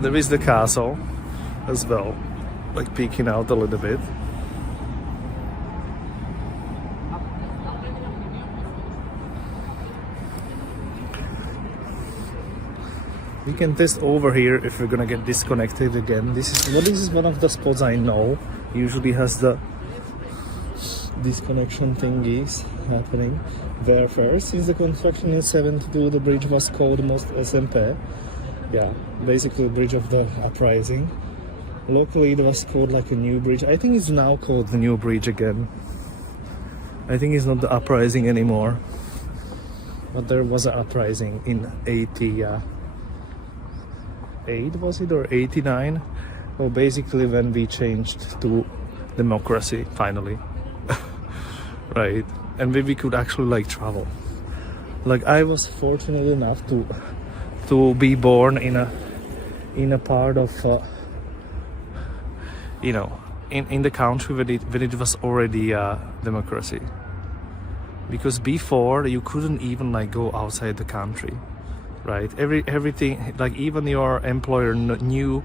There is the castle as well, like peeking out a little bit. We can test over here if we're gonna get disconnected again. This is one of the spots I know usually has the disconnection thingies happening. There first, since the construction in 72, the bridge was called most SMP. Yeah, basically the bridge of the uprising. Locally it was called like a new bridge. I think it's now called the new bridge again. I think it's not the uprising anymore. But there was an uprising in 88, was it, or 89? Well, basically when we changed to democracy finally. Right, and we could actually like travel. Like I was fortunate enough to be born in a part of in the country when it was already democracy. Because before you couldn't even like go outside the country, right? Everything, like even your employer knew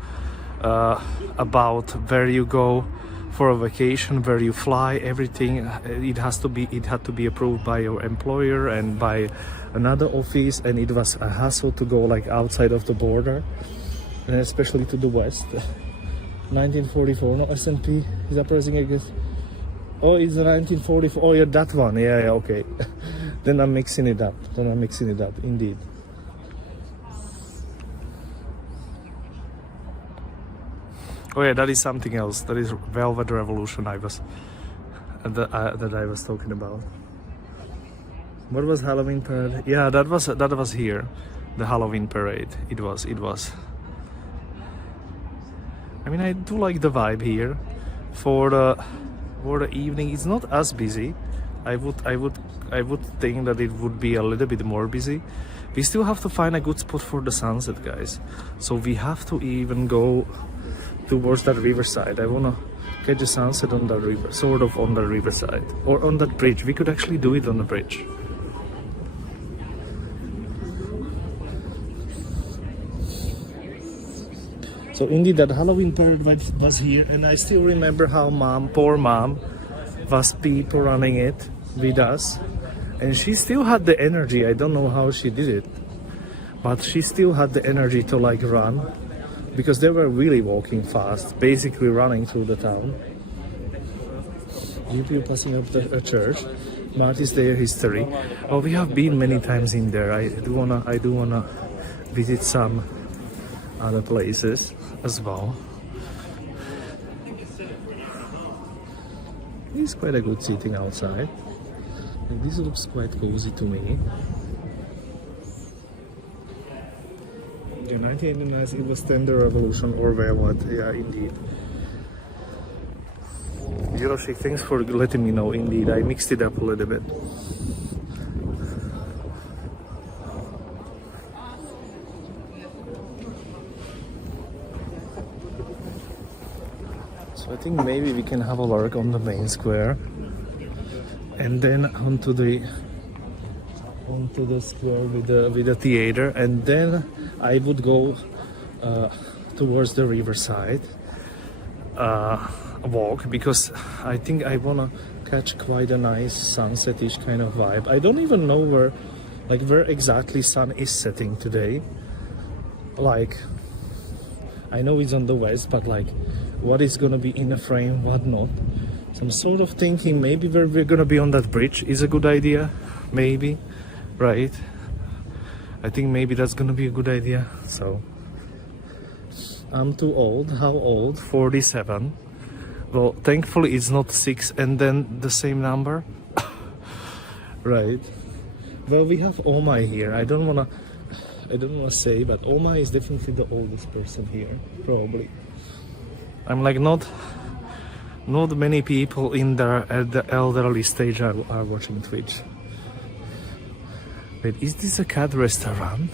about where you go for a vacation, where you fly, everything. It had to be approved by your employer and by another office, and it was a hassle to go like outside of the border, and especially to the west. 1944, no, S&P is uprising, I guess. Oh, it's 1944. Oh yeah, that one. Yeah, okay. Then I'm mixing it up. Indeed. Oh yeah, that is something else. That is Velvet Revolution that I was talking about. What was Halloween parade? Yeah, that was here. The Halloween parade. It was. I mean, I do like the vibe here. For the evening, it's not as busy. I would think that it would be a little bit more busy. We still have to find a good spot for the sunset, guys. So we have to even go towards that riverside. I wanna catch the sunset on the river, sort of on the riverside, or on that bridge. We could actually do it on the bridge. So indeed, that Halloween parade was here, and I still remember how poor mom, was people running it with us, and she still had the energy. I don't know how she did it, but she still had the energy to like run. Because they were really walking fast, basically running through the town. GPU passing up the church. Marty's Day history. Oh, we have been many times in there. I do wanna visit some other places as well. It's quite a good seating outside. And this looks quite cozy to me. In 1989, it was Tender Revolution or Velvet, yeah, indeed. Hiroshi, thanks for letting me know, indeed. I mixed it up a little bit. So I think maybe we can have a look on the main square. And then onto the square with the theater, and then I would go towards the riverside walk, because I think I wanna catch quite a nice sunset-ish kind of vibe. I don't even know where exactly sun is setting today. Like, I know it's on the west, but like what is gonna be in the frame, what not. So I'm sort of thinking maybe we're gonna be on that bridge is a good idea, maybe. Right, I think maybe that's gonna be a good idea. So I'm too old. How old? 47. Well, thankfully it's not 6 and then the same number. Right. Well, we have Oma here. I don't wanna say, but Oma is definitely the oldest person here, probably. I'm like not many people at the elderly stage are watching Twitch. Wait, is this a cat restaurant?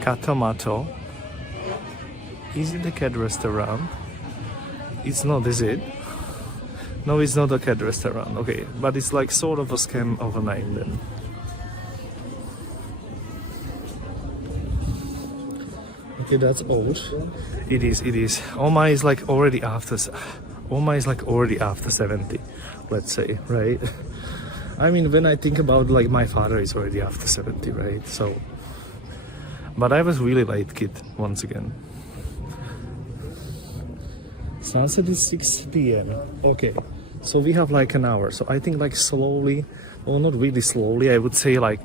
Katomato. Is it a cat restaurant? It's not, is it? No, it's not a cat restaurant. Okay, but it's like sort of a scam of a name then. Okay, that's old. It is. Oma is like already after 70, let's say, right? I mean, when I think about like my father is already after 70, right? So, but I was really late kid once again. Sunset is 6 p.m. Okay, so we have like an hour. So I think like slowly, or not really slowly, I would say like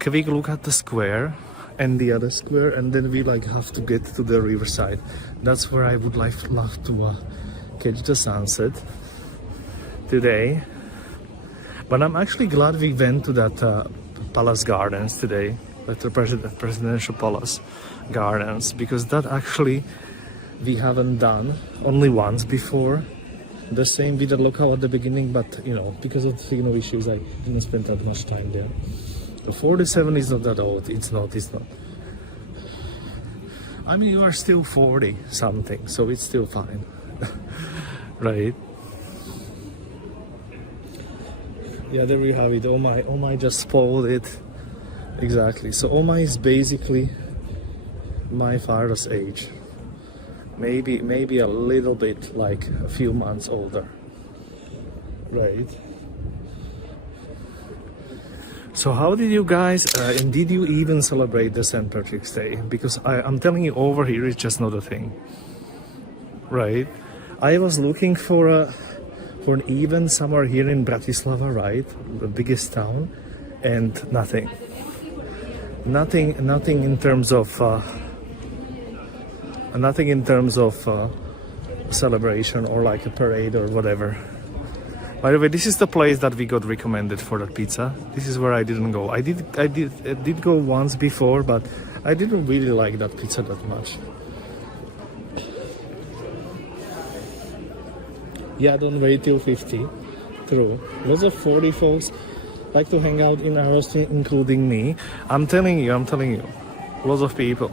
quick look at the square and the other square, and then we like have to get to the riverside. That's where I would love to catch the sunset today. But I'm actually glad we went to that Palace Gardens today, the Presidential Palace Gardens, because that actually we haven't done only once before. The same we did locale at the beginning, but you know, because of signal issues, I didn't spend that much time there. The 47 is not that old. It's not. I mean, you are still 40 something, so it's still fine, right? Yeah, there we have it. Oh my, just spoiled it. Exactly. So Oma is basically my father's age. Maybe a little bit, like a few months older, right? So how did you guys, and did you even celebrate the St. Patrick's Day? Because I'm telling you, over here it's just not a thing, right? I was looking for an event somewhere here in Bratislava, right, the biggest town, and nothing in terms of celebration or like a parade or whatever. By the way, this is the place that we got recommended for that pizza. This is where I didn't go. I did go once before, but I didn't really like that pizza that much. Yeah, don't wait till 50. True. Lots of 40 folks like to hang out in Austin, including me. I'm telling you. Lots of people.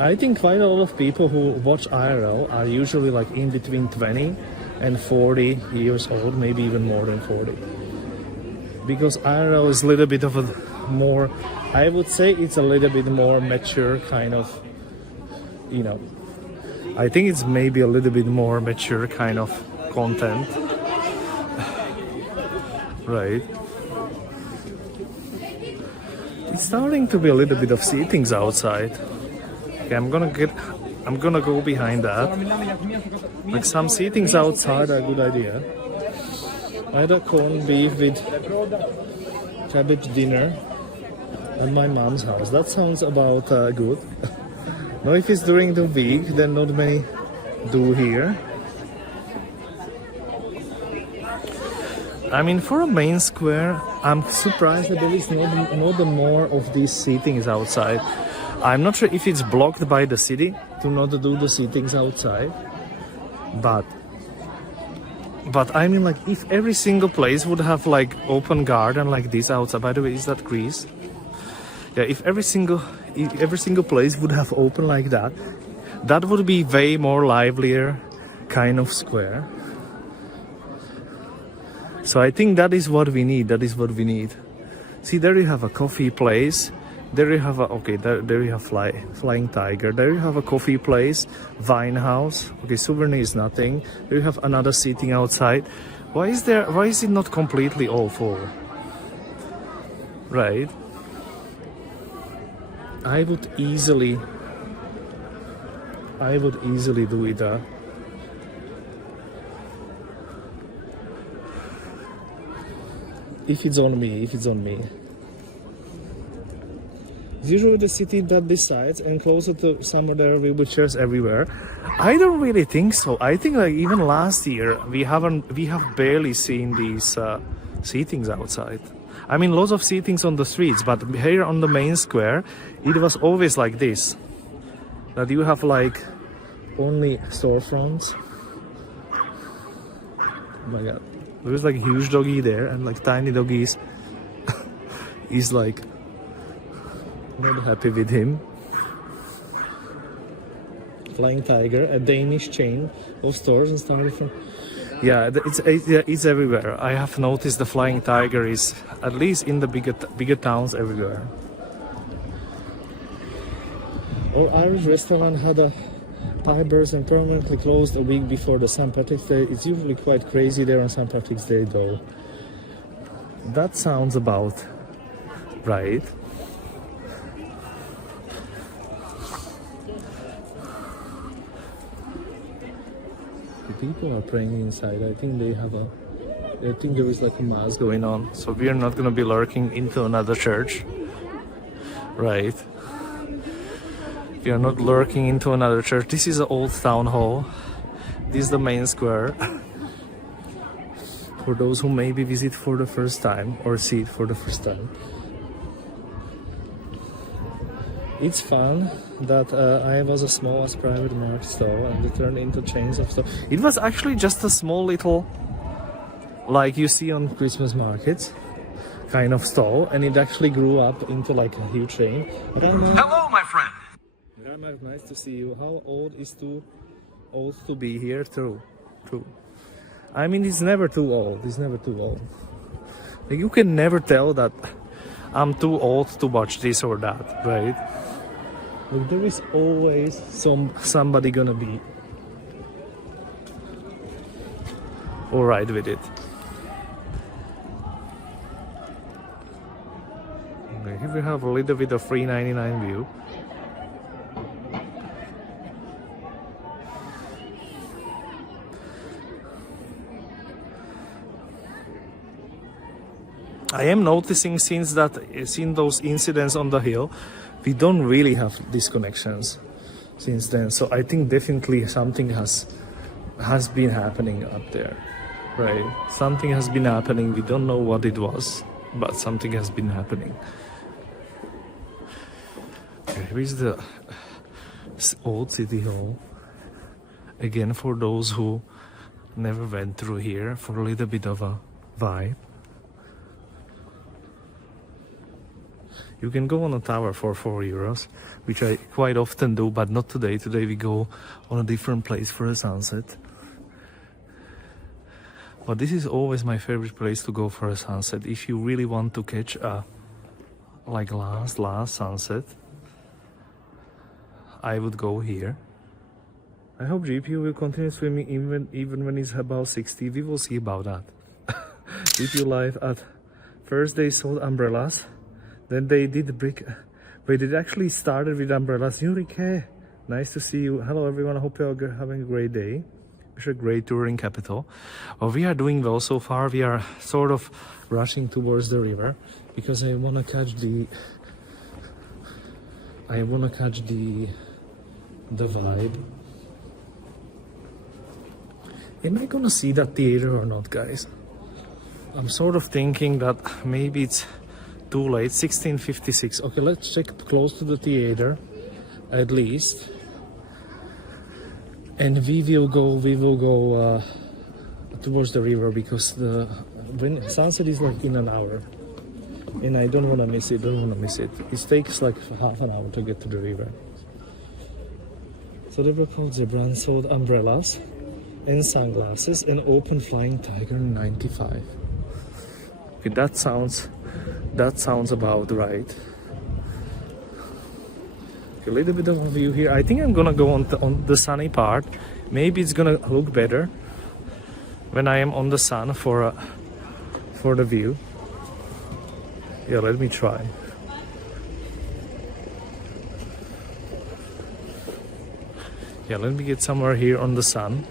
I think quite a lot of people who watch IRL are usually like in between 20 and 40 years old, maybe even more than 40. Because IRL is a little bit of a more, I would say it's a little bit more mature kind of, you know, I think it's maybe a little bit more mature kind of content, right? It's starting to be a little bit of seatings outside. Okay, I'm gonna go behind that. Like some seatings outside are a good idea. I had a corned beef with cabbage dinner at my mom's house. That sounds about good. Now if it's during the week, then not many do here. I mean, for a main square, I'm surprised that there is not more of these seatings outside. I'm not sure if it's blocked by the city to not do the seatings outside, but I mean, like, if every single place would have like open garden like this outside. By the way, is that Greece? Yeah, if every single place would have open like that, that would be way more livelier kind of square. So I think that is what we need. See, there you have a coffee place. There you have there you have Flying Tiger. There you have a coffee place, wine house. Okay, souvenir is nothing. There you have another seating outside. Why is it not completely all full? Right? I would easily do it. If it's on me. It's usually the city that decides, and closer to summer there will be chairs everywhere. I don't really think so. I think like even last year we have barely seen these seatings outside. I mean, lots of seatings on the streets, but here on the main square, it was always like this. That you have like only storefronts. Oh my god. There is like a huge doggy there and like tiny doggies. He's like not happy with him. Flying Tiger, a Danish chain of stores and started from Yeah, it's everywhere. I have noticed the flying tiger is at least in the bigger towns everywhere. Our Irish restaurant had a pie burst and permanently closed a week before the St. Patrick's Day. It's usually quite crazy there on St. Patrick's Day though. That sounds about right. The people are praying inside. I think there is like a mass going on. So we are not going to be lurking into another church. Right. We are not lurking into another church. This is an old town hall. This is the main square. For those who maybe visit for the first time or see it for the first time. It's fun that I was a small as private market store and it turned into chains of stores. It was actually just a small little, like you see on Christmas markets, kind of stall, and it actually grew up into like a huge chain. Hello, my friend. Rama, nice to see you. How old is too old to be here? True. I mean, it's never too old. It's never too old. Like, you can never tell that I'm too old to watch this or that, right? Like, there is always somebody gonna be alright with it. Okay, here we have a little bit of 399 view. I am noticing since those incidents on the hill, we don't really have disconnections since then. So I think definitely something has been happening up there, right? Something has been happening. We don't know what it was, but something has been happening. Okay, here is the old city hall. Again, for those who never went through here, for a little bit of a vibe. You can go on a tower for €4, which I quite often do, but not today. Today we go on a different place for a sunset. But this is always my favorite place to go for a sunset. If you really want to catch a like last sunset, I would go here. I hope GPU will continue swimming even when it's about 60. We will see about that. GPU live at first they sold umbrellas. Then they did the brick. Wait, it actually started with umbrellas. Yurike, nice to see you. Hello everyone, I hope you're having a great day. Wish a great touring capital. Well, we are doing well so far. We are sort of rushing towards the river because I wanna catch the vibe. Am I gonna see that theater or not, guys? I'm sort of thinking that maybe it's too late. 16:56. Okay, let's check close to the theater at least, and we will go towards the river because when sunset is like in an hour, and I don't want to miss it. It takes like half an hour to get to the river. So they were called Zebra and sold umbrellas and sunglasses and open flying tiger in 95. Okay, that sounds about right. Okay, a little bit of a view here. I think I'm gonna go on the sunny part. Maybe it's gonna look better when I am on the sun for the view. Yeah, let me try. Yeah, let me get somewhere here on the sun.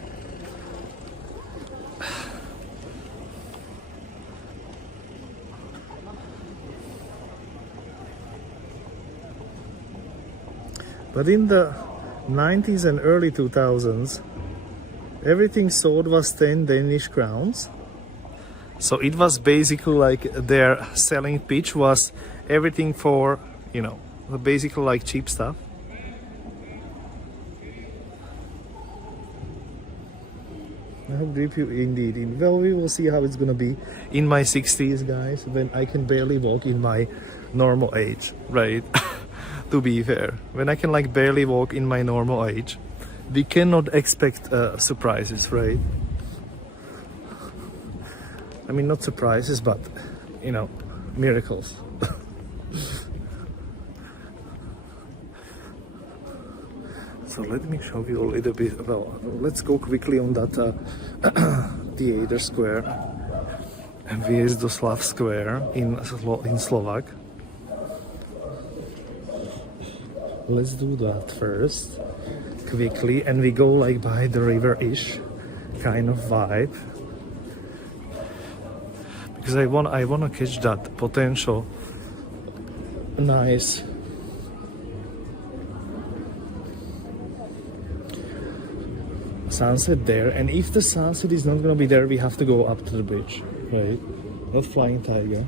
But in the 90s and early 2000s, everything sold was 10 Danish crowns. So it was basically like their selling pitch was everything for, basically like cheap stuff. I hope indeed. Well, we will see how it's gonna be in my 60s, guys, when I can barely walk in my normal age, right? To be fair, when I can like barely walk in my normal age, we cannot expect surprises, right? I mean, not surprises, but, you know, miracles. So let me show you a little bit. Well, let's go quickly on that theater square, Vízdoslav Square in Slovak. Let's do that first, quickly, and we go like by the river-ish kind of vibe, because I want to catch that potential nice sunset there. And if the sunset is not gonna be there, we have to go up to the bridge, right? Not flying tiger,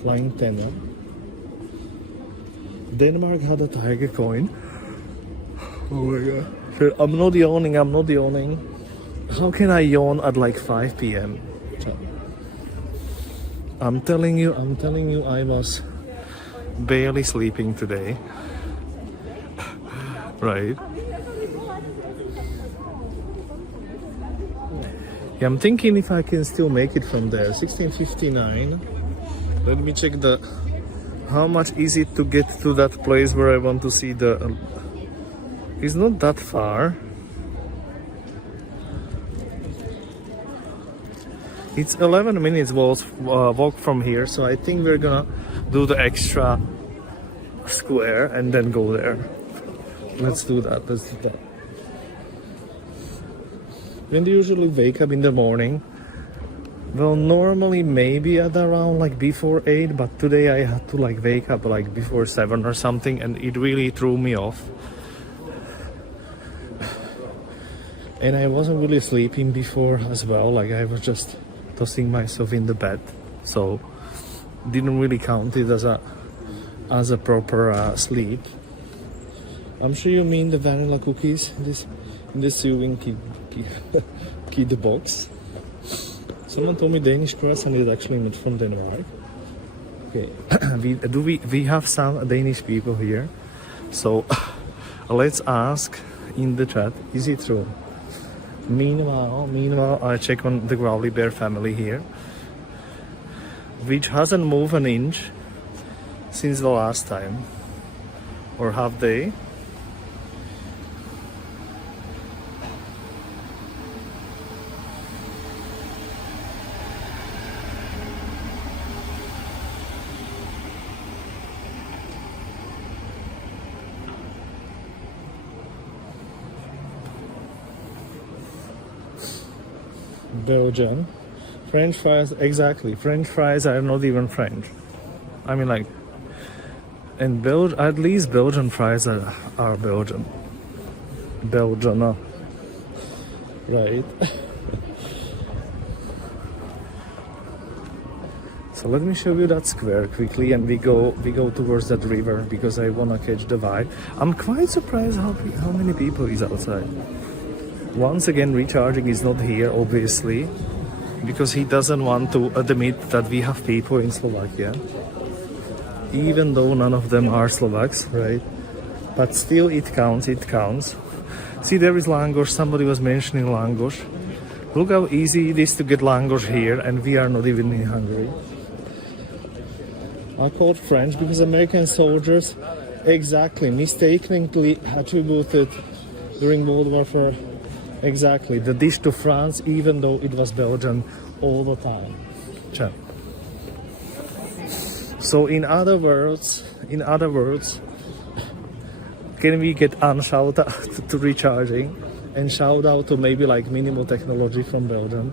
flying tenor. Denmark had a tiger coin. Oh my god. Sure, I'm not yawning. How can I yawn at like 5 p.m? I'm telling you, I was barely sleeping today. Right? Yeah, I'm thinking if I can still make it from there. 16:59. Let me check how much is it to get to that place where I want to see the... It's not that far. It's 11 minutes walk from here, so I think we're gonna do the extra square and then go there. Let's do that. When do you usually wake up in the morning? Well, normally maybe at around like before 8, but today I had to like wake up like before 7 or something, and it really threw me off. And I wasn't really sleeping before as well, like I was just tossing myself in the bed, so didn't really count it as a proper sleep. I'm sure you mean the vanilla cookies in this sewing kid box. Someone told me Danish croissant is actually made from Denmark. Okay, we have some Danish people here, so let's ask in the chat, is it true? Meanwhile, I check on the Growly Bear family here, which hasn't moved an inch since the last time, or have they? Belgian. French fries, exactly. French fries are not even French. I mean, like, and at least Belgian fries are Belgian. Belgian, right? So let me show you that square quickly, and we go towards that river because I wanna catch the vibe. I'm quite surprised how many people is outside. Once again, recharging is not here, obviously, because he doesn't want to admit that we have people in Slovakia, even though none of them are Slovaks, right? But still, it counts. See, there is langosh. Somebody was mentioning langosh. Look how easy it is to get langosh here, and we are not even in Hungary. I called French because American soldiers exactly mistakenly attributed during World War IV exactly the dish to France, even though it was Belgian all the time. So in other words, can we get shout out to recharging and shout out to maybe like minimal technology from Belgium,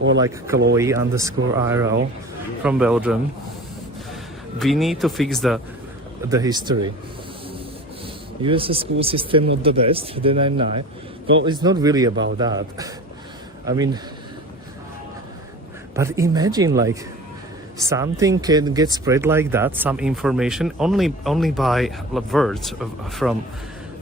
or like Chloe_IRL from Belgium? We need to fix the history. US school system not the best, then I'm not. Well, it's not really about that. I mean, but imagine like something can get spread like that, some information only by words from